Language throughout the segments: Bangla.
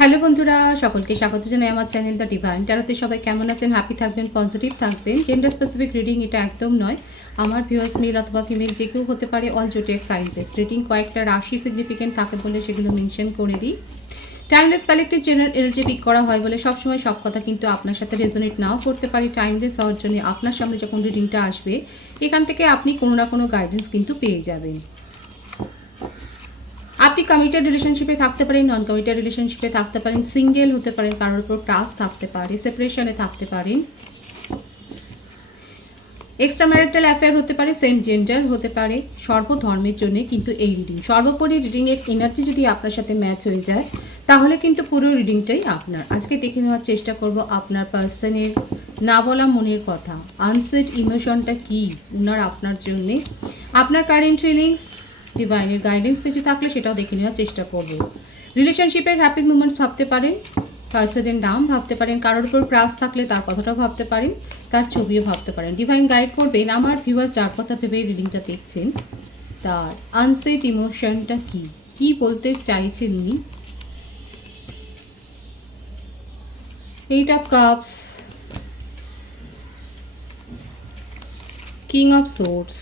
হ্যালো বন্ধুরা, সকলকে স্বাগত জানাই আমার চ্যানেল দ্য ডিভাইন ট্যারোতে। সবাই কেমন আছেন? হ্যাপি থাকবেন, পজিটিভ থাকবেন। জেন্ডার স্পেসিফিক রিডিং এটা একদম নয়। আমার ভিউয়ার্স মেল অথবা ফিমেল যে কেউ হতে পারে। All zodiac sign base reading কয়েকটা রাশি সিগনিফিকেন্ট থাকে বলে সেগুলো মেনশন করে দিই। Timeless collective general energy pick করা হয় বলে সবসময় সব কথা কিন্তু আপনার সাথে রেজোনেট নাও করতে পারি। টাইমলেস হওয়ার জন্য আপনার সামনে যখন রিডিংটা আসবে এখান থেকে আপনি কোনো না কোনো গাইডেন্স কিন্তু পেয়ে যাবেন। আপনি কমিটেড রিলেশনশিপে থাকতে পারেন, নন কমিটেড রিলেশনশিপে থাকতে পারেন, সিঙ্গেল হতে পারেন, কারোর উপর ট্রাস্ট থাকতে পারে, সেপারেশনে থাকতে পারেন, এক্সট্রা ম্যারিটাল অ্যাফেয়ার হতে পারে, সেম জেন্ডার হতে পারে। সর্বধর্মের জন্য কিন্তু এই রিডিং। সর্বোপরি রিডিংয়ের এনার্জি যদি আপনার সাথে ম্যাচ হয়ে যায় তাহলে কিন্তু পুরো রিডিংটাই আপনার। আজকে দেখে নেওয়ার চেষ্টা করব আপনার পার্সনের না বলা মনের কথা, আনসেড ইমোশনটা কী ওনার আপনার জন্যে, আপনার কারেন্ট ফিলিংস, ডিভাইনের গাইডেন্স কিছু থাকলে সেটাও দেখে নেওয়ার চেষ্টা করব। রিলেশনশিপের হ্যাপি মুমেন্টস ভাবতে পারেন, পার্সনের নাম ভাবতে পারেন, কারোর উপর ক্রাশ থাকলে তার কথাটাও ভাবতে পারেন, তার ছবিও ভাবতে পারেন। ডিভাইন গাইড করবেন আমার ভিউয়ার্স যার কথা ভেবে রিডিংটা দেখছেন তার আনসেট ইমোশনটা কি বলতে চাইছেন উনি। Eight of cups, king of swords,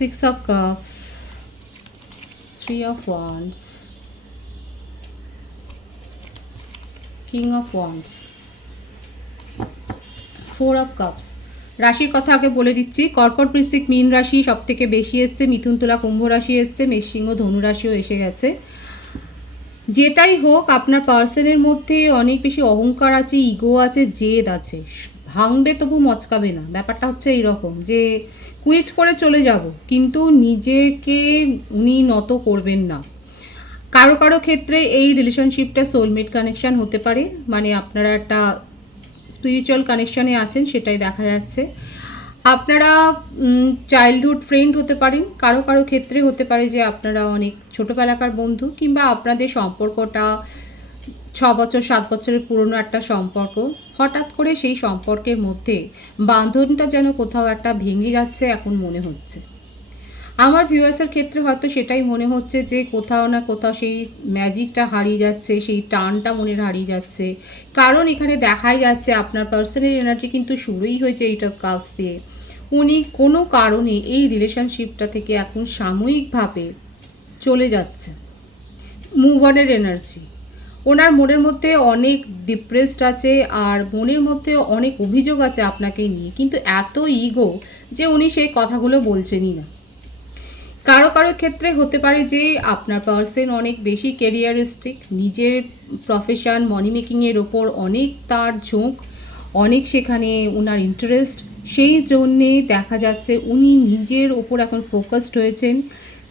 six of cups, three of wands, king of wands, four of cups. রাশির কথা আগে বলে দিচ্ছি। কর্কট, বৃশ্চিক, মীন রাশি সব থেকে বেশি এসছে, মিথুন, তুলা, কুম্ভ রাশি এসছে, মেষ, সিংহ, ধনু রাশিও এসে গেছে। যেটাই হোক আপনার পার্সনের মধ্যে অনেক বেশি অহংকার আছে, ইগো আছে, জেদ আছে, ভাঙবে তবু মচকাবে না। ব্যাপারটা হচ্ছে এইরকম যে কুইট করে চলে যাব কিন্তু নিজেকে উনি নত করবেন না। কারো কারো ক্ষেত্রে এই রিলেশনশিপটা সোলমেট কানেকশান হতে পারে, মানে আপনারা একটা স্পিরিচুয়াল কানেকশানে আছেন সেটাই দেখা যাচ্ছে। আপনারা চাইল্ডহুড ফ্রেন্ড হতে পারেন, কারো কারো ক্ষেত্রে হতে পারে যে আপনারা অনেক ছোটোবেলাকার বন্ধু, কিংবা আপনাদের সম্পর্কটা 6 বছর 7 বছরের পুরনো একটা সম্পর্ক। হঠাৎ করে সেই সম্পর্কের মধ্যে বাঁধনটা যেন কোথাও একটা ভেঙে যাচ্ছে এখন মনে হচ্ছে। আমার ভিউয়ার্সের ক্ষেত্রে হয়তো সেটাই মনে হচ্ছে যে কোথাও না কোথাও সেই ম্যাজিকটা হারিয়ে যাচ্ছে, সেই টানটা মনের হারিয়ে যাচ্ছে। কারণ এখানে দেখাই যাচ্ছে আপনার পার্সোনাল এনার্জি কিন্তু শুরুই হয়েছে এইট অফ কাপস দিয়ে। উনি কোনো কারণে এই রিলেশনশিপটা থেকে এখন সাময়িকভাবে চলে যাচ্ছে। Move অনের energy. ওনার মনের মধ্যে অনেক ডিপ্রেসড আছে, আর মনের মধ্যে অনেক অভিযোগ আছে আপনাকে নিয়ে, কিন্তু এত ইগো যে উনি সেই কথাগুলো বলছেনই না। কারো কারো ক্ষেত্রে হতে পারে যে আপনার পার্সন অনেক বেশি ক্যারিয়ারিস্টিক, নিজের প্রফেশন মানি মেকিংয়ের ওপর অনেক তার ঝোঁক, অনেক সেখানে ওনার ইন্টারেস্ট। সেই জন্যে দেখা যাচ্ছে উনি নিজের ওপর এখন ফোকাসড হয়েছেন।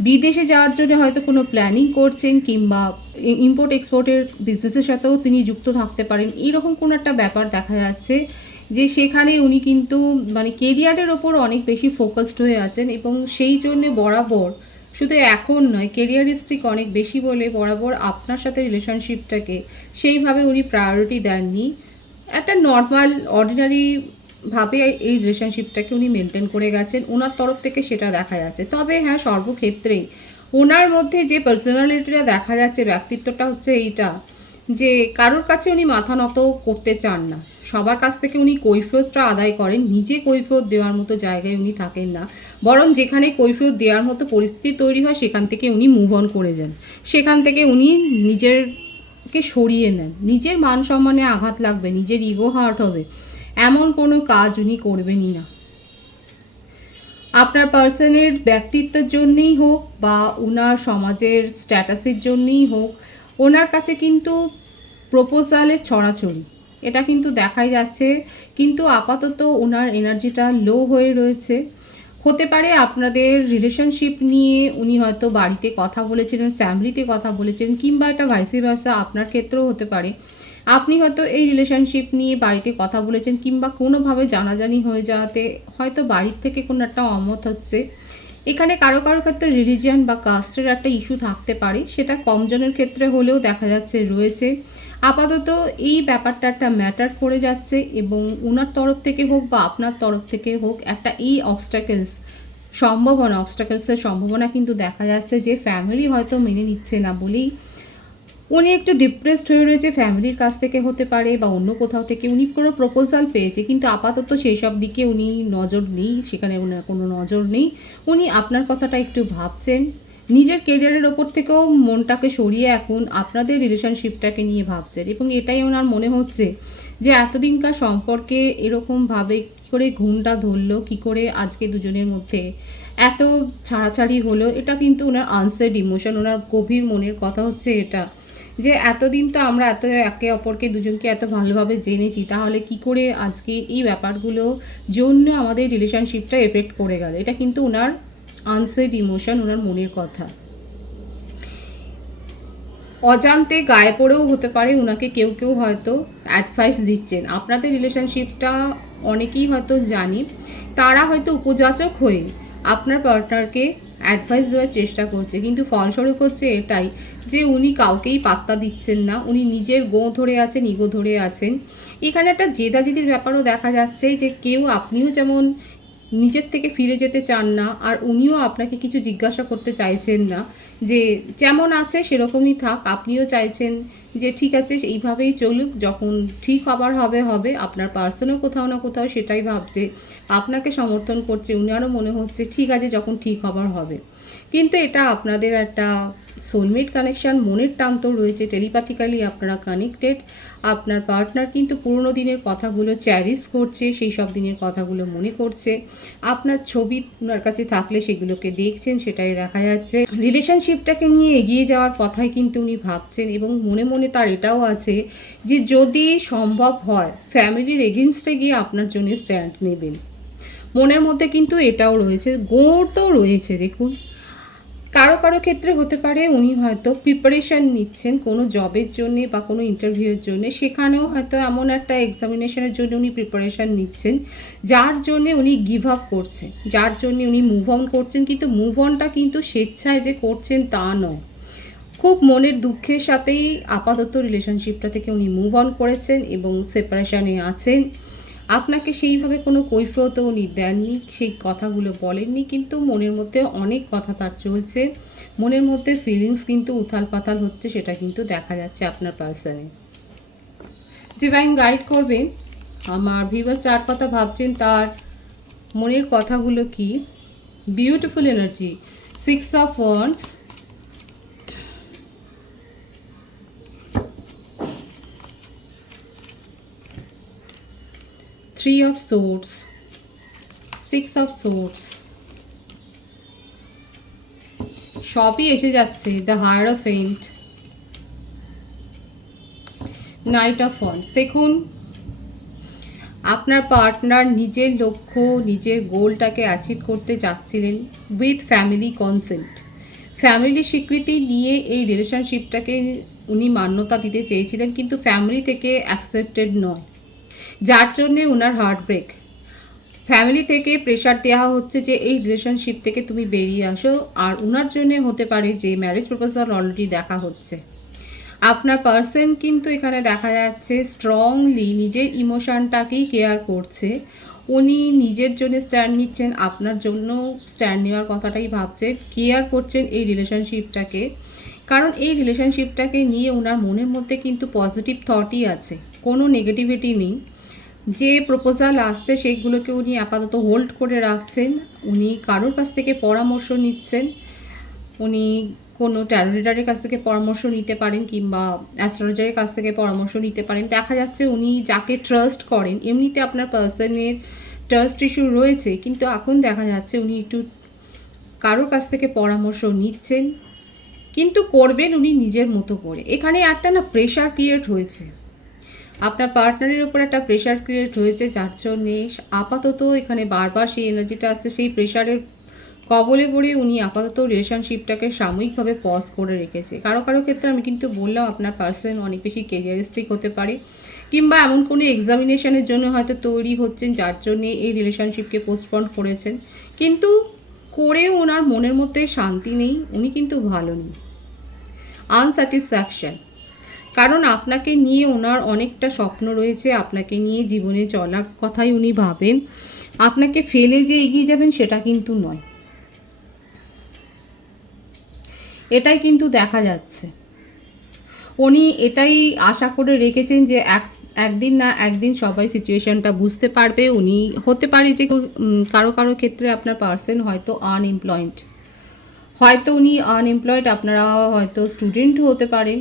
বিদেশে যাওয়ার জন্য হয়তো কোনো প্ল্যানিং করছেন, কিংবা ইম্পোর্ট এক্সপোর্টের বিজনেসের সাথেও তিনি যুক্ত থাকতে পারেন। এইরকম কোনো একটা ব্যাপার দেখা যাচ্ছে যে সেখানে উনি কিন্তু মানে কেরিয়ারের ওপর অনেক বেশি ফোকাসড হয়ে আছেন, এবং সেই জন্যে বরাবর, শুধু এখন নয়, কেরিয়ারিস্টিক অনেক বেশি বলে বরাবর আপনার সাথে রিলেশনশিপটাকে সেইভাবে উনি প্রায়োরিটি দেননি। একটা নর্মাল অর্ডিনারি ভাবে এই রিলেশনশিপটাকে উনি মেনটেন করে গেছেন, ওনার তরফ থেকে সেটা দেখা যাচ্ছে। তবে হ্যাঁ, সর্বক্ষেত্রেই ওনার মধ্যে যে পার্সোনালিটিটা দেখা যাচ্ছে, ব্যক্তিত্বটা হচ্ছে এইটা যে কারোর কাছে উনি মাথা নত করতে চান না, সবার কাছ থেকে উনি কৈফিয়তটা আদায় করেন, নিজে কৈফিয়ত দেওয়ার মতো জায়গায় উনি থাকেন না, বরং যেখানে কৈফিয়ত দেওয়ার মতো পরিস্থিতি তৈরি হয় সেখান থেকে উনি মুভ অন করে যান, সেখান থেকে উনি নিজেরকে সরিয়ে নেন। নিজের মান সম্মানে আঘাত লাগবে, নিজের ইগো হার্ট হবে, এমন কোনো কাজ উনি করবেনই না। আপনার পার্সনের ব্যক্তিত্বের জন্যই হোক বা ওনার সমাজের স্ট্যাটাসের জন্যই হোক, ওনার কাছে কিন্তু প্রপোজালের ছড়াছড়ি এটা কিন্তু দেখাই যাচ্ছে। কিন্তু আপাতত ওনার এনার্জিটা লো হয়ে রয়েছে। হতে পারে আপনাদের রিলেশনশিপ নিয়ে উনি হয়তো বাড়িতে কথা বলেছিলেন, ফ্যামিলিতে কথা বলেছেন, কিংবা এটা ভাইসি ভার্সা আপনার ক্ষেত্রেও হতে পারে। আপনি হয়তো এই রিলেশনশিপ নিয়ে বাড়িতে কথা বলেছেন, কিংবা কোনোভাবে জানাজানি হয়ে যাওয়াতে হয়তো বাড়ির থেকে কোনো একটা অমত হচ্ছে। এখানে কারো কারো ক্ষেত্রে রিলিজিয়ান বা কাস্টের একটা ইস্যু থাকতে পারে, সেটা কম জনের ক্ষেত্রে হলেও দেখা যাচ্ছে রয়েছে। আপাতত এই ব্যাপারটা একটা ম্যাটার করে যাচ্ছে, এবং ওনার তরফ থেকে হোক বা আপনার তরফ থেকে হোক একটা এই অবস্ট্যাকেলস সম্ভাবনা, অবস্টাকেলসের সম্ভাবনা কিন্তু দেখা যাচ্ছে যে ফ্যামিলি হয়তো মেনে নিচ্ছে না বলেই উনি একটু ডিপ্রেসড হয়ে রয়েছে। ফ্যামিলির কাছ থেকে হতে পারে বা অন্য কোথাও থেকে উনি কোনো প্রপোজাল পেয়েছে, কিন্তু আপাতত সেই সব দিকে উনি নজর নেই, সেখানে ওনার কোনো নজর নেই। উনি আপনার কথাটা একটু ভাবছেন, নিজের কেরিয়ারের ওপর থেকেও মনটাকে সরিয়ে এখন আপনাদের রিলেশনশিপটাকে নিয়ে ভাবছেন, এবং এটাই ওনার মনে হচ্ছে যে এতদিনকার সম্পর্কে এরকমভাবে কী করে ঘুমটা ধরলো, কী করে আজকে দুজনের মধ্যে এত ছাড়াছাড়ি হলো। এটা কিন্তু ওনার আনসেড ইমোশন, ওনার গভীর মনের কথা হচ্ছে এটা, যে এতদিন তো আমরা এত একে অপরকে দুজনকে এত ভালোভাবে জেনেছি, তাহলে কি করে আজকে এই ব্যাপারগুলো জন্য আমাদের রিলেশনশিপটা এফেক্ট করে গেল। এটা কিন্তু ওনার আনসেড ইমোশন, ওনার মনের কথা। অজান্তে গায়ে পড়েও হতে পারে ওনাকে কেউ কেউ হয়তো অ্যাডভাইস দিচ্ছেন। আপনাদের রিলেশনশিপটা অনেকেই হয়তো জানে, তারা হয়তো উপযাচক হয়ে আপনার পার্টনারকে অ্যাডভাইস দেওয়ার চেষ্টা করছে, কিন্তু ফলস্বরূপ হচ্ছে এটাই যে উনি কাউকেই পাত্তা দিচ্ছেন না, উনি নিজের গো ধরে আছেন, ইগো ধরে আছেন। এখানে একটা জেদাজেদির ব্যাপারও দেখা যাচ্ছে, যে কেউ, আপনিও যেমন নিজের থেকে ফিরে যেতে চান না, আর উনিও আপনাকে কিছু জিজ্ঞাসা করতে চাইছেন না, যে যেমন আছে সেরকমই থাক। আপনিও চাইছেন যে ঠিক আছে এইভাবেই চলুক, যখন ঠিক হবার হবে হবে। আপনার পার্সনও কোথাও না কোথাও সেটাই ভাবছে, আপনাকে সমর্থন করছে। উনারও মনে হচ্ছে ঠিক আছে যখন ঠিক হবার হবে। কিন্তু এটা আপনাদের একটা সোলমেট কানেকশান, মনের টান তো রয়েছে, টেলিপ্যাথিক্যালি আপনারা কানেক্টেড। আপনার পার্টনার কিন্তু পুরনো দিনের কথাগুলো চ্যারিশ করছে, সেই সব দিনের কথাগুলো মনে করছে। আপনার ছবি ওনার কাছে থাকলে সেগুলোকে দেখছেন, সেটাই দেখা যাচ্ছে। রিলেশনশিপটাকে নিয়ে এগিয়ে যাওয়ার কথাই কিন্তু উনি ভাবছেন, এবং মনে মনে তার এটাও আছে যে যদি সম্ভব হয় ফ্যামিলির এগেনস্টে গিয়ে আপনার জন্য স্ট্যান্ড নেবেন। মনের মধ্যে কিন্তু এটাও রয়েছে, গোড় তো রয়েছে। দেখুন, কারো কারো ক্ষেত্রে হতে পারে উনি হয়তো প্রিপারেশান নিচ্ছেন কোনো জবের জন্যে বা কোনো ইন্টারভিউয়ের জন্যে, সেখানেও হয়তো এমন একটা এক্সামিনেশনের জন্য উনি প্রিপারেশান নিচ্ছেন যার জন্যে উনি গিভ আপ করছেন, যার জন্যে উনি মুভ অন করছেন। কিন্তু মুভ অনটা কিন্তু স্বেচ্ছায় যে করছেন তা নয়, খুব মনের দুঃখের সাথেই আপাতত রিলেশনশিপটা থেকে উনি মুভ অন করেছেন এবং সেপারেশানে আছেন। আপনাকে সেইভাবে কোনো কৈফিয়তও উনি দেননি, সেই কথাগুলো বলেননি, কিন্তু মনের মধ্যে অনেক কথা তার চলছে। মনের মধ্যে ফিলিংস কিন্তু উথাল পাতাল হচ্ছে, সেটা কিন্তু দেখা যাচ্ছে আপনার পার্সনে। ডিভাইন গাইড করবেন আমার ভিউয়ার্স যার কথা ভাবছেন তার মনের কথাগুলো কি। Beautiful energy, 6 of wands, 3 of swords, 6 of swords, সবই এসে যাচ্ছে, the hierophant, night of wands. দেখুন, আপনার পার্টনার নিজের লক্ষ্য, নিজের গোলটাকে অ্যাচিভ করতে যাচ্ছিলেন উইথ ফ্যামিলি কনসেন্ট। ফ্যামিলি স্বীকৃতি নিয়ে এই রিলেশনশিপটাকে উনি মান্যতা দিতে চেয়েছিলেন, কিন্তু ফ্যামিলি থেকে অ্যাকসেপ্টেড নয়, যার জন্যে ওনার হার্ট ব্রেক। ফ্যামিলি থেকে প্রেশার দেওয়া হচ্ছে যে এই রিলেশনশিপ থেকে তুমি বেরিয়ে আসো, আর ওনার জন্যে হতে পারে যে ম্যারেজ প্রপোজাল অলরেডি দেখা হচ্ছে। আপনার পার্সন কিন্তু এখানে দেখা যাচ্ছে স্ট্রংলি নিজের ইমোশনটাকেই কেয়ার করছে। উনি নিজের জন্য স্ট্যান্ড নিচ্ছেন, আপনার জন্য স্ট্যান্ড নেওয়ার কথাটাই ভাবছেন, কেয়ার করছেন এই রিলেশনশিপটাকে। কারণ এই রিলেশনশিপটাকে নিয়ে ওনার মনের মধ্যে কিন্তু পজিটিভ থটই আছে, কোনো নেগেটিভিটি নেই। যে প্রপোজাল আসছে সেইগুলোকে উনি আপাতত হোল্ড করে রাখছেন। উনি কারোর কাছ থেকে পরামর্শ নিচ্ছেন, উনি কোনো ট্যারো রিডারের কাছ থেকে পরামর্শ নিতে পারেন, কিংবা অ্যাস্ট্রোলজারের কাছ থেকে পরামর্শ নিতে পারেন। দেখা যাচ্ছে উনি যাকে ট্রাস্ট করেন, এমনিতে আপনার পার্সনের ট্রাস্ট ইস্যু রয়েছে, কিন্তু এখন দেখা যাচ্ছে উনি একটু কারোর কাছ থেকে পরামর্শ নিচ্ছেন, কিন্তু করবেন উনি নিজের মতো করে। এখানে একটা না প্রেশার ক্রিয়েট হয়েছে, আপনার পার্টনারের উপর একটা প্রেশার ক্রিয়েট হয়েছে, যার জন্যে আপাতত এখানে বারবার সেই এনার্জিটা আসছে। সেই প্রেশারের কবলে পড়ে উনি আপাতত রিলেশনশিপটাকে সাময়িকভাবে পজ করে রেখেছে। কারো কারো ক্ষেত্রে আমি কিন্তু বললাম আপনার পার্সন অনেক বেশি কেরিয়ারিস্টিক হতে পারে, কিংবা এমন কোনো এক্সামিনেশনের জন্য হয়তো তৈরি হচ্ছেন, যার জন্যে এই রিলেশনশিপকে পোস্টপন্ড করেছেন। কিন্তু করেও ওনার মনের মধ্যে শান্তি নেই, উনি কিন্তু ভালো নেই, আনস্যাটিসফ্যাকশন। কারণ আপনাকে নিয়ে ওনার অনেকটা স্বপ্ন রয়েছে, আপনাকে নিয়ে জীবনে চলার কথাই উনি ভাবেন। আপনাকে ফেলে যে এগিয়ে যাবেন সেটা কিন্তু নয়। এটাই কিন্তু দেখা যাচ্ছে। উনি এটাই আশা করে রেখেছেন যে একদিন না একদিন সবাই সিচুয়েশনটা বুঝতে পারবে। উনি হতে পারে যে কারো কারো ক্ষেত্রে আপনার পার্সন হয়তো আনএমপ্লয়েড, হয়তো উনি আনএমপ্লয়েড, আপনারা হয়তো স্টুডেন্টও হতে পারেন,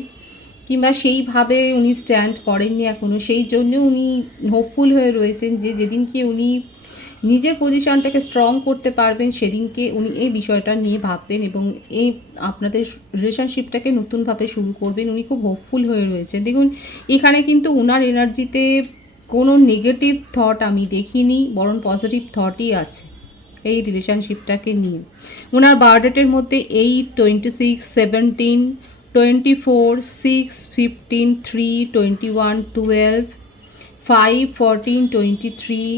কিংবা সেইভাবে উনি স্ট্যান্ড করেননি এখনও, সেই জন্য উনি হোপফুল হয়ে রয়েছেন যে যেদিনকে উনি নিজের পজিশনটাকে স্ট্রং করতে পারবেন সেদিনকে উনি এই বিষয়টা নিয়ে ভাববেন এবং এই আপনাদের রিলেশনশিপটাকে নতুনভাবে শুরু করবেন। উনি খুব হোপফুল হয়ে রয়েছেন। দেখুন এখানে কিন্তু ওনার এনার্জিতে কোনো নেগেটিভ থট আমি দেখিনি, বরং পজিটিভ থটই আছে এই রিলেশনশিপটাকে নিয়ে। ওনার বার্থডেটের মধ্যে 8, 26, 17, 24, 6, 15, 3, 21, 12, 5, 14, 23,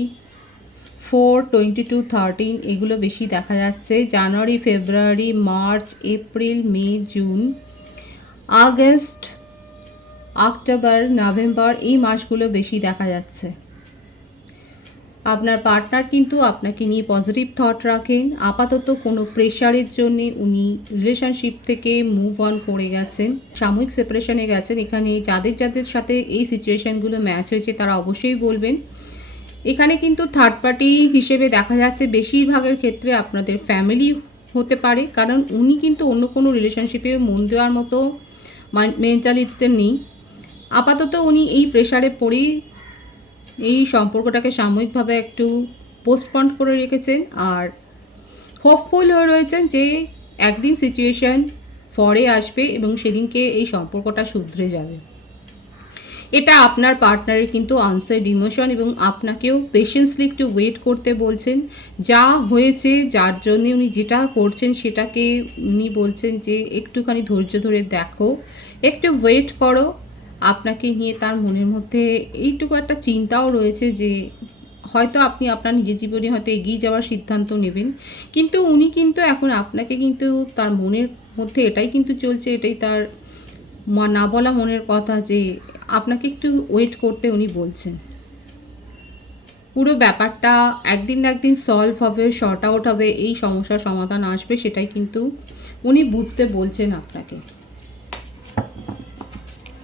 4, 22, 13 এগুলো বেশি দেখা যাচ্ছে। জানুয়ারি, ফেব্রুয়ারি, মার্চ, এপ্রিল, মে, জুন, আগস্ট, অক্টোবর, নভেম্বর এই মাসগুলো বেশি দেখা যাচ্ছে। আপনার পার্টনার কিন্তু আপনাকে নিয়ে পজিটিভ থট রাখেন। আপাতত কোনো প্রেশারের জন্য উনি রিলেশনশিপ থেকে মুভ অন করে গেছেন, সাময়িক সেপারেশনে গেছেন। এখানে যাদের যাদের সাথে এই সিচুয়েশানগুলো ম্যাচ হয়েছে তারা অবশ্যই বলবেন। এখানে কিন্তু থার্ড পার্টি হিসেবে দেখা যাচ্ছে বেশিরভাগের ক্ষেত্রে আপনাদের ফ্যামিলি হতে পারে, কারণ উনি কিন্তু অন্য কোনো রিলেশনশিপে মন দেওয়ার মতো মেন্টালিটিতে নেই। আপাতত উনি এই প্রেশারে পড়েই এই সম্পর্কটাকে সাময়িকভাবে একটু পোস্টপন্ড করে রেখেছেন আর হোপফুল হয়ে রয়েছেন যে একদিন সিচুয়েশান ফরে আসবে এবং সেদিনকে এই সম্পর্কটা শুধরে যাবে। এটা আপনার পার্টনারের কিন্তু আনসার্ড ইমোশন এবং আপনাকেও পেশেন্সলি একটু ওয়েট করতে বলছেন। যা হয়েছে, যার জন্যে উনি যেটা করছেন সেটাকে উনি বলছেন যে একটুখানি ধৈর্য ধরে দেখো, একটু ওয়েট করো। আপনাকে নিয়ে তার মনের মধ্যে এইটুকু একটা চিন্তাও রয়েছে যে হয়তো আপনি আপনার নিজের জীবনে হয়তো এগিয়ে যাওয়ার সিদ্ধান্ত নেবেন, কিন্তু উনি কিন্তু এখন আপনাকে কিন্তু তার মনের মধ্যে এটাই কিন্তু চলছে, এটাই তার না বলা মনের কথা যে আপনাকে একটু ওয়েট করতে উনি বলছেন। পুরো ব্যাপারটা একদিন না একদিন সলভ হবে, শর্ট আউট হবে, এই সমস্যার সমাধান আসবে, সেটাই কিন্তু উনি বুঝতে বলছেন আপনাকে।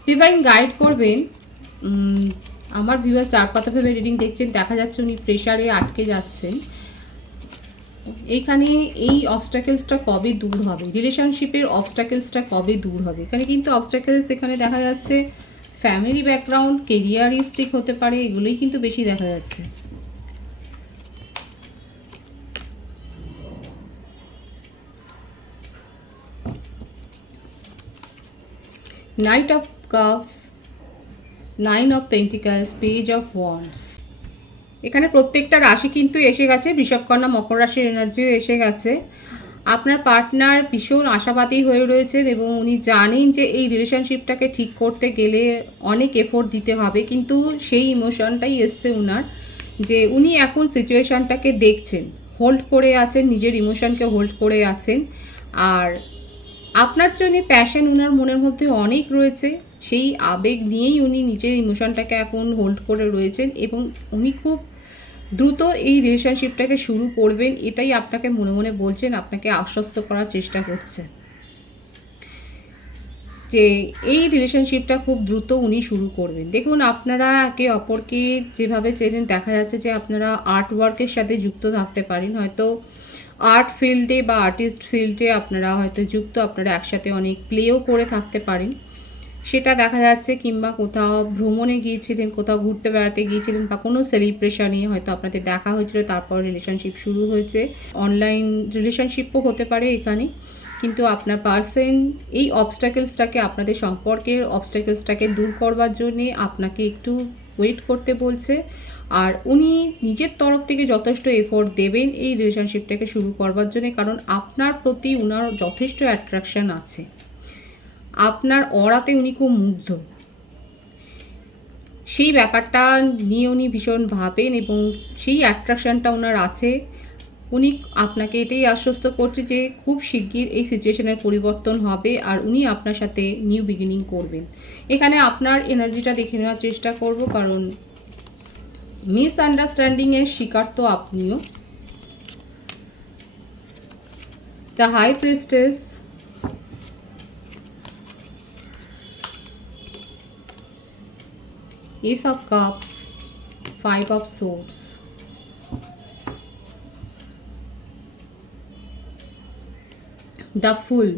ডিভাইন গাইড করবেন। আমার ভিউয়ার 4 পাতা ভেবে রিডিং দেখছেন, দেখা যাচ্ছে উনি প্রেশারে আটকে যাচ্ছেন। এইখানে এই অবস্টাকেলসটা কবে দূর হবে, রিলেশনশিপের অবস্টাকেলসটা কবে দূর হবে? এখানে কিন্তু অবস্টাকেলস এখানে দেখা যাচ্ছে ফ্যামিলি ব্যাকগ্রাউন্ড, কেরিয়ার হিস্ট্রিক হতে পারে, এগুলোই কিন্তু বেশি দেখা যাচ্ছে। Night of cups, 9 of pentacles, page of wands. এখানে প্রত্যেকটা রাশি কিন্তু এসে গেছে, বৃষভকন্যা মকর রাশির এনার্জিও এসে গেছে। আপনার পার্টনার ভীষণ আশাবাদী হয়ে রয়েছেন এবং উনি জানেন যে এই রিলেশনশিপটাকে ঠিক করতে গেলে অনেক এফোর্ট দিতে হবে, কিন্তু সেই ইমোশনটাই এসছে উনার, যে উনি এখন সিচুয়েশনটাকে দেখছেন, হোল্ড করে আছেন, নিজের ইমোশনকে হোল্ড করে আছেন। আর আপনার জন্য প্যাশন উনার মনের মধ্যে অনেক রয়েছে, সেই আবেগ নিয়েই উনি নিজের ইমোশনটাকে এখন হোল্ড করে রয়েছেন এবং উনি খুব দ্রুত এই রিলেশনশিপটাকে শুরু করবেন, এটাই আপনাকে মনে মনে বলছেন, আপনাকে আশ্বস্ত করার চেষ্টা করছে যে এই রিলেশনশিপটা খুব দ্রুত উনি শুরু করবেন। দেখুন আপনারা একে অপরকে যেভাবে চেনেন, দেখা যাচ্ছে যে আপনারা আর্ট ওয়ার্কের সাথে যুক্ত থাকতে পারেন, হয়তো আর্ট ফিল্ডে বা আর্টিস্ট ফিল্ডে আপনারা হয়তো যুক্ত, আপনারা একসাথে অনেক প্লেও করে থাকতে পারেন, সেটা দেখা যাচ্ছে। কিংবা কোথাও ভ্রমণে গিয়েছিলেন, কোথাও ঘুরতে বেড়াতে গিয়েছিলেন বা কোনো সেলিব্রেশনে হয়তো আপনাদের দেখা হয়েছিল, তারপর রিলেশনশিপ শুরু হয়েছে। অনলাইন রিলেশনশিপও হতে পারে এখানে, কিন্তু আপনার পার্সন এই অবস্টাকেলসটাকে, আপনাদের সম্পর্কের অবস্টাকেলসটাকে দূর করবার জন্যে আপনাকে একটু ওয়েট করতে বলছে। আর উনি নিজের তরফ থেকে যথেষ্ট এফোর্ট দেবেন এই রিলেশনশিপটাকে শুরু করবার জন্য, কারণ আপনার প্রতি উনার যথেষ্ট অ্যাট্রাকশান আছে, আপনার অরাতে উনি খুব মুগ্ধ। সেই ব্যাপারটা নিয়ে উনি ভীষণ ভাবেন এবং সেই অ্যাট্রাকশানটা ওনার আছে। উনি আপনাকে এটাই আশ্বস্ত করছে যে খুব শিগগির এই সিচুয়েশনের পরিবর্তন হবে আর উনি আপনার সাথে নিউ বিগিনিং করবেন। এখানে আপনার এনার্জিটা দেখে নেওয়ার চেষ্টা করব, কারণ মিসআন্ডারস্ট্যান্ডিংয়ের শিকার তো আপনিও। The high priestess, Ace of Cups, Five of Swords, the fool.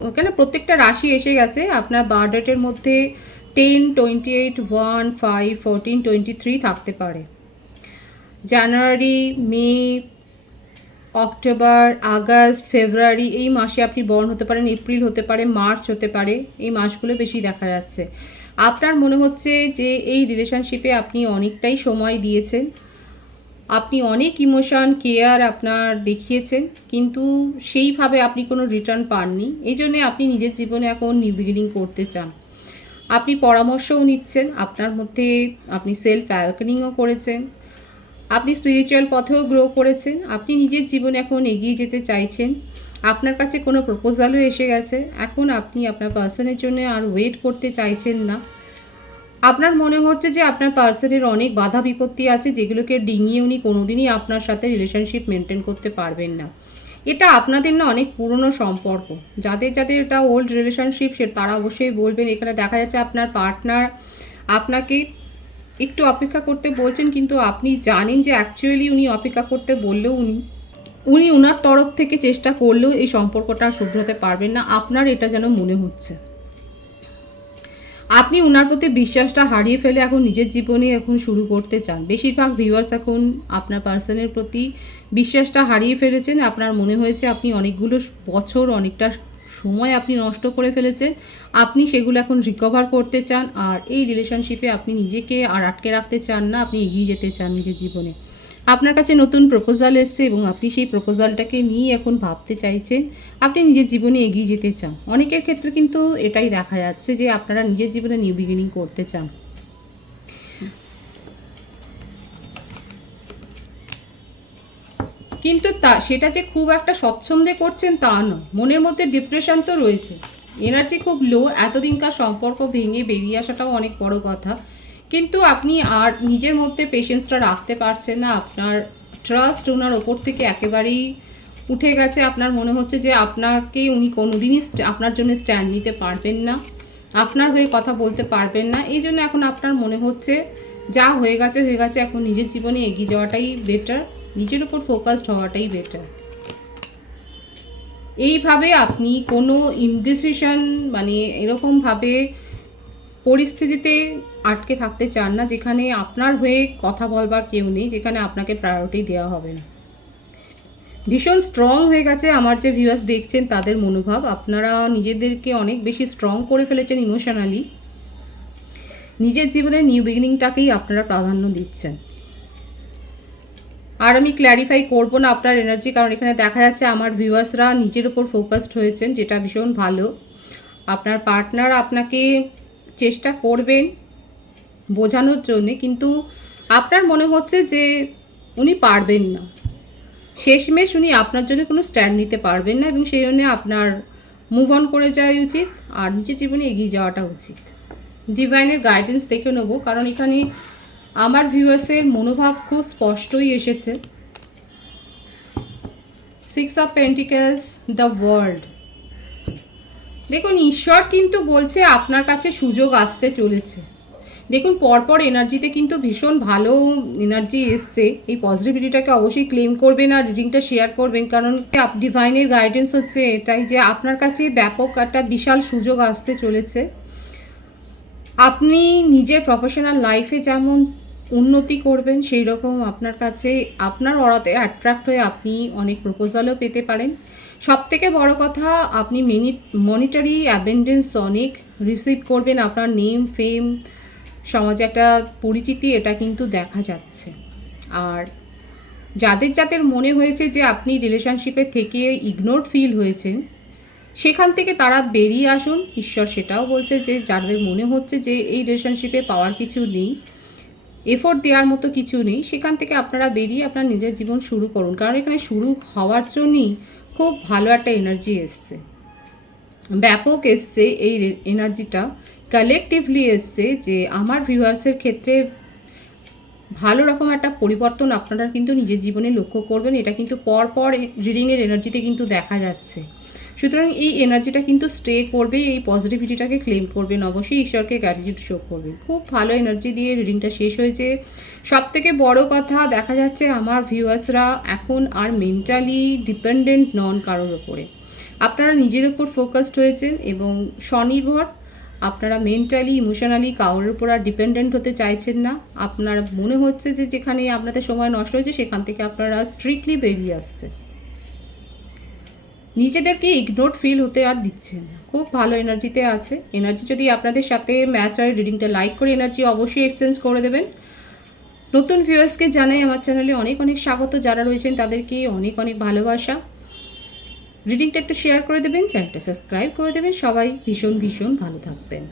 ওখানে প্রত্যেকটা রাশি এসে গেছে। আপনার বার্থ ডেটের মধ্যে 10, 28, 1, 5, 14, 23 থাকতে পারে। জানুয়ারি, মে, অক্টোবর, আগস্ট, ফেব্রুয়ারি এই মাসে আপনি বর্ন হতে পারেন, এপ্রিল হতে পারে, মার্চ হতে পারে, এই মাসগুলো বেশি দেখা যাচ্ছে। আপনার মনে হচ্ছে যে এই রিলেশনশিপে আপনি অনেকটাই সময় দিয়েছেন, আপনি অনেক ইমোশন কেয়ার আপনার দেখিয়েছেন, কিন্তু সেইভাবে আপনি কোনো রিটার্ন পাননি। এই জন্যে আপনি নিজের জীবনে এখন নিউ বিগিনিং করতে চান। আপনি পরামর্শও নিচ্ছেন, আপনার মধ্যে আপনি সেলফ অ্যাওয়েকেনিংও করেছেন, আপনি স্পিরিচুয়াল পথেও গ্রো করেছেন, আপনি নিজের জীবনে এখন এগিয়ে যেতে চাইছেন। আপনার কাছে কোনো প্রপোজালও এসে গেছে। এখন আপনি আপনার পার্সনের জন্য আর ওয়েট করতে চাইছেন না। আপনার মনে হচ্ছে যে আপনার পার্সনের অনেক বাধা বিপত্তি আছে, যেগুলোকে ডিঙিয়ে উনি কোনোদিনই আপনার সাথে রিলেশনশিপ মেনটেন করতে পারবেন না। এটা আপনাদের না অনেক পুরনো সম্পর্ক। যাদের যাদের এটা ওল্ড রিলেশনশিপ সে তারা অবশ্যই বলবেন। এখানে দেখা যাচ্ছে আপনার পার্টনার আপনাকে একটু অপেক্ষা করতে বলছেন, কিন্তু আপনি জানেন যে অ্যাকচুয়ালি উনি অপেক্ষা করতে বললেও উনি ওনার তরফ থেকে চেষ্টা করলেও এই সম্পর্কটা শুধরাতে পারবেন না। আপনার এটা যেন মনে হচ্ছে আপনি ওনার প্রতি বিশ্বাসটা হারিয়ে ফেলে এখন নিজের জীবনে এখন শুরু করতে চান। বেশিরভাগ ভিউয়ার্স এখন আপনার পার্সনের প্রতি বিশ্বাসটা হারিয়ে ফেলেছেন। আপনার মনে হয়েছে আপনি অনেকগুলো বছর অনেকটা সময় আপনি নষ্ট করে ফেলেছেন, আপনি সেগুলো এখন রিকভার করতে চান। আর এই রিলেশনশিপে আপনি নিজেকে আর আটকে রাখতে চান না, আপনি এগিয়ে যেতে চান নিজের জীবনে। আপনার কাছে নতুন প্রপোজাল এসছে এবং আপনি সেই প্রপোজালটাকে নিয়ে এখন ভাবতে চাইছেন, আপনি নিজের জীবনে এগিয়ে যেতে চান। অনেকের ক্ষেত্রে কিন্তু এটাই দেখা যাচ্ছে যে আপনারা নিজের জীবনে নিউ বিগিনিং করতে চান। কিন্তু সেটা যে খুব একটা স্বচ্ছন্দে করছেন তা নয়, মনের মধ্যে ডিপ্রেশন তো রয়েছে, এনার্জি খুব লো। এতদিনকার সম্পর্ক ভেঙে বেরিয়ে আসাটাও অনেক বড় কথা, কিন্তু আপনি আর নিজের মধ্যে পেশেন্সটা রাখতে পারছেন না। আপনার ট্রাস্ট ওনার ওপর থেকে একেবারেই উঠে গেছে। আপনার মনে হচ্ছে যে আপনাকে উনি কোনোদিনই আপনার জন্য স্ট্যান্ড নিতে পারবেন না, আপনার হয়ে কথা বলতে পারবেন না। এই জন্য এখন আপনার মনে হচ্ছে যা হয়ে গেছে হয়ে গেছে, এখন নিজের জীবনে এগিয়ে যাওয়াটাই বেটার, নিজের উপর ফোকাসড হওয়াটাই বেটার। এইভাবে আপনি কোনো ইনডিসিশন মানে এরকমভাবে পরিস্থিতিতে আটকে থাকতে চান না যেখানে আপনার হয়ে কথা বলবার কেউ নেই, যেখানে আপনাকে প্রায়োরিটি দেওয়া হবে না। ভীষণ স্ট্রং হয়ে গেছে আমার যে ভিউয়ার্স দেখছেন তাদের মনোভাব। আপনারা নিজেদেরকে অনেক বেশি স্ট্রং করে ফেলেছেন ইমোশনালি। নিজের জীবনে নিউ বিগিনিংটাকেই আপনারা প্রাধান্য দিচ্ছেন। আর আমি ক্ল্যারিফাই করবো না আপনার এনার্জি, কারণ এখানে দেখা যাচ্ছে আমার ভিউয়ার্সরা নিজের ওপর ফোকাসড হয়েছেন, যেটা ভীষণ ভালো। আপনার পার্টনার আপনাকে চেষ্টা করবেন বোঝানোর জন্যে, কিন্তু আপনার মনে হচ্ছে যে উনি পারবেন না, শেষমেশ উনি আপনার জন্য কোনো স্ট্যান্ড নিতে পারবেন না, এবং সেই জন্য আপনার মুভ অন করে যাওয়াই উচিত আর নিজের জীবনে এগিয়ে যাওয়াটা উচিত। ডিভাইনের গাইডেন্স দেখে নেবো, কারণ এখানে আমার ভিউয়ার্সের মনোভাব খুব স্পষ্টই এসেছে। 6 অফ পেন্টিকেলস, দ্য ওয়ার্ল্ড। দেখুন ঈশ্বর কিন্তু বলছে আপনার কাছে সুযোগ আসতে চলেছে। দেখুন পরপর এনার্জিতে কিন্তু ভীষণ ভালো এনার্জি এসছে। এই পজিটিভিটিটাকে অবশ্যই ক্লেম করবেন আর রিডিংটা শেয়ার করবেন, কারণ ডিভাইনের গাইডেন্স হচ্ছে এটাই যে আপনার কাছে ব্যাপক একটা বিশাল সুযোগ আসতে চলেছে। আপনি নিজের প্রফেশনাল লাইফে যেমন উন্নতি করবেন, সেই রকম আপনার কাছে আপনার অরাতে অ্যাট্রাক্ট হয়ে আপনি অনেক প্রপোজালও পেতে পারেন। সবথেকে বড় কথা, আপনি মনিটারি অ্যাবেন্ডেন্স অনেক রিসিভ করবেন। আপনার নেম ফেম সমাজে একটা পরিচিতি এটা কিন্তু দেখা যাচ্ছে। আর যাদের যাদের মনে হয়েছে যে আপনি রিলেশনশিপে থেকে ইগনোরড ফিল হয়েছেন, সেখান থেকে তারা বেরিয়ে আসুন। ঈশ্বর সেটাও বলছে যে যাদের মনে হচ্ছে যে এই রিলেশনশিপে পাওয়ার কিছু নেই, এফোর্ট দেওয়ার মতো কিছু নেই, সেখান থেকে আপনারা বেরিয়ে আপনার নিজের জীবন শুরু করুন, কারণ এখানে শুরু হওয়ার জন্যই খুব ভালো একটা এনার্জি এসছে, ব্যাপক এসছে। এই এনার্জিটা কালেকটিভলি এসছে যে আমার ভিউয়ার্সের ক্ষেত্রে ভালো রকম একটা পরিবর্তন আপনারা কিন্তু নিজের জীবনে লক্ষ্য করবেন। এটা কিন্তু পরপর রিডিংয়ের এনার্জিতে কিন্তু দেখা যাচ্ছে। সুতরাং এই এনার্জিটা কিন্তু স্টে করবে, এই পজিটিভিটিটাকে ক্লেম করবেন, অবশ্যই ঈশ্বরকে গ্র্যাটিটিউড শো করবেন। খুব ভালো এনার্জি দিয়ে রিডিংটা শেষ হয়েছে। সব থেকে বড় কথা দেখা যাচ্ছে আমার ভিউয়ার্সরা এখন আর মেন্টালি ডিপেন্ডেন্ট নন কারোর ওপরে। আপনারা নিজের ওপর ফোকাসড হয়েছেন এবং স্বনির্ভর। আপনারা মেন্টালি ইমোশনালি কারোর উপর আর ডিপেন্ডেন্ট হতে চাইছেন না। আপনার মনে হচ্ছে যে যেখানে আপনাদের সময় নষ্ট হয়েছে সেখান থেকে আপনারা স্ট্রিক্টলি বেরিয়ে আসছে, নিজেদেরকে ইগনোর ফিল হতে আর দিচ্ছেন না। খুব ভালো এনার্জিতে আছে। এনার্জি যদি আপনাদের সাথে ম্যাচ হয়, রিডিংটা লাইক করে এনার্জি অবশ্যই এক্সচেঞ্জ করে দেবেন। নতুন ভিউয়ার্সকে জানাই আমার চ্যানেলে অনেক অনেক স্বাগত, যারা রয়েছেন তাদেরকে অনেক অনেক ভালোবাসা। রিডিংটা একটু শেয়ার করে দেবেন, চ্যানেলটা সাবস্ক্রাইব করে দেবেন। সবাই ভীষণ ভীষণ ভালো থাকবেন।